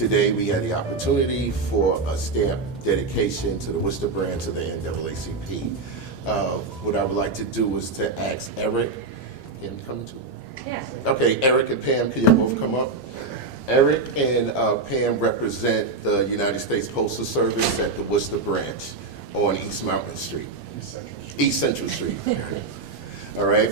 Today we had the opportunity for a stamp dedication to the Worcester branch of the NAACP. What I would like to do is to ask Eric, can you come to? Yeah. Okay, Eric and Pam, can you both come up? Eric and Pam represent the United States Postal Service at the Worcester branch on East Mountain Street. East Central Street. All right.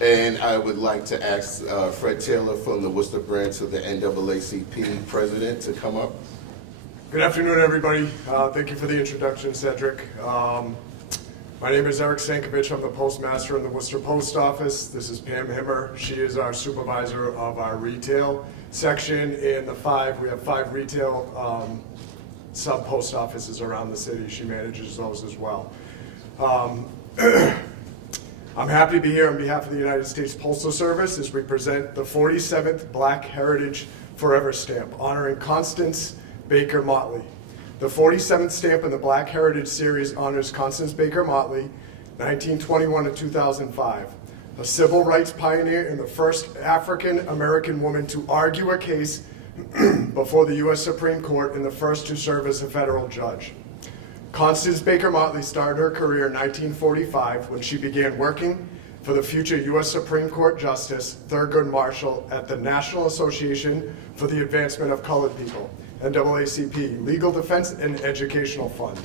And I would like to ask Fred Taylor from the Worcester branch of the NAACP president to come up. Good afternoon, everybody. Thank you for the introduction, Cedric. My name is Eric Stankovich. I'm the postmaster in the Worcester Post Office. This is Pam Himmer. She is our supervisor of our retail section. In the we have five retail sub-post offices around the city. She manages those as well. I'm happy to be here on behalf of the United States Postal Service as we present the 47th Black Heritage Forever Stamp, honoring Constance Baker Motley. The 47th stamp in the Black Heritage Series honors Constance Baker Motley, 1921 to 2005, a civil rights pioneer and the first African-American woman to argue a case before the U.S. Supreme Court and the first to serve as a federal judge. Constance Baker Motley started her career in 1945 when she began working for the future U.S. Supreme Court Justice Thurgood Marshall at the National Association for the Advancement of Colored People, NAACP, Legal Defense and Educational Fund.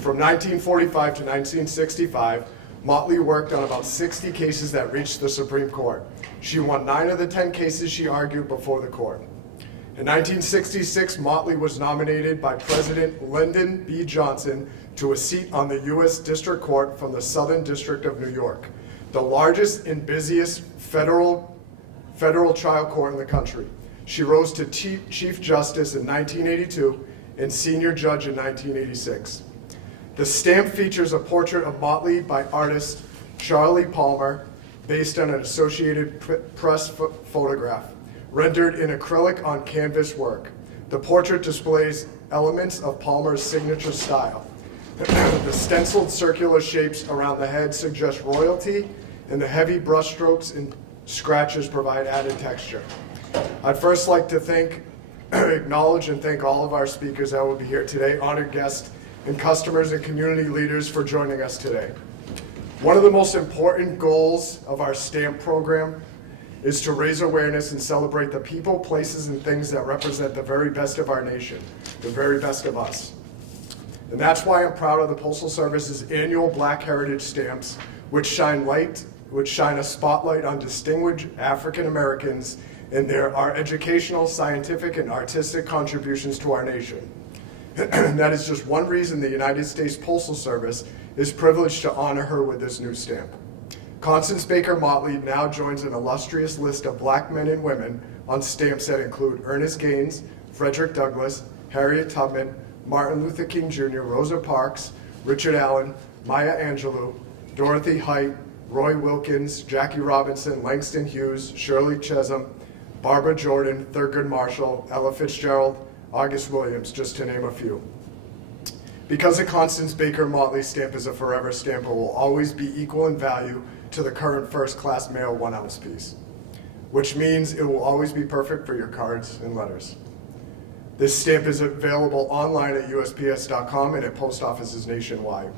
From 1945 to 1965, Motley worked on about 60 cases that reached the Supreme Court. She won 9 of the 10 cases she argued before the court. In 1966, Motley was nominated by President Lyndon B. Johnson to a seat on the U.S. District Court from the Southern District of New York, the largest and busiest federal trial court in the country. She rose to Chief Justice in 1982 and Senior Judge in 1986. The stamp features a portrait of Motley by artist Charlie Palmer based on an Associated Press photograph, rendered in acrylic on canvas work. The portrait displays elements of Palmer's signature style. The stenciled circular shapes around the head suggest royalty, and the heavy brushstrokes and scratches provide added texture. I'd first like to acknowledge and thank all of our speakers that will be here today, honored guests, and customers and community leaders for joining us today. One of the most important goals of our stamp program is to raise awareness and celebrate the people, places, and things that represent the very best of our nation, the very best of us. And that's why I'm proud of the Postal Service's annual Black Heritage Stamps, which shine a spotlight on distinguished African Americans and our educational, scientific, and artistic contributions to our nation. That is just one reason the United States Postal Service is privileged to honor her with this new stamp. Constance Baker Motley now joins an illustrious list of black men and women on stamps that include Ernest Gaines, Frederick Douglass, Harriet Tubman, Martin Luther King Jr., Rosa Parks, Richard Allen, Maya Angelou, Dorothy Height, Roy Wilkins, Jackie Robinson, Langston Hughes, Shirley Chisholm, Barbara Jordan, Thurgood Marshall, Ella Fitzgerald, August Williams, just to name a few. Because the Constance Baker Motley stamp is a forever stamp, it will always be equal in value to the current first-class mail 1-ounce piece, which means it will always be perfect for your cards and letters. This stamp is available online at USPS.com and at post offices nationwide.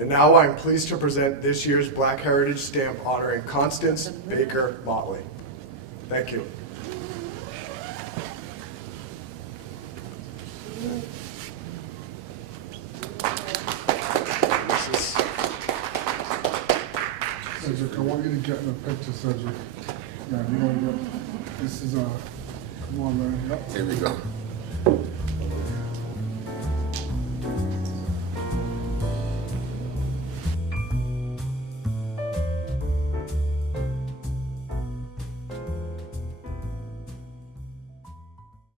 And now I'm pleased to present this year's Black Heritage Stamp honoring Constance Baker Motley. Thank you. Cedric, I want you to get in the picture, Cedric. Yeah, you want to get, this is, come on, man. Yep. Here we go.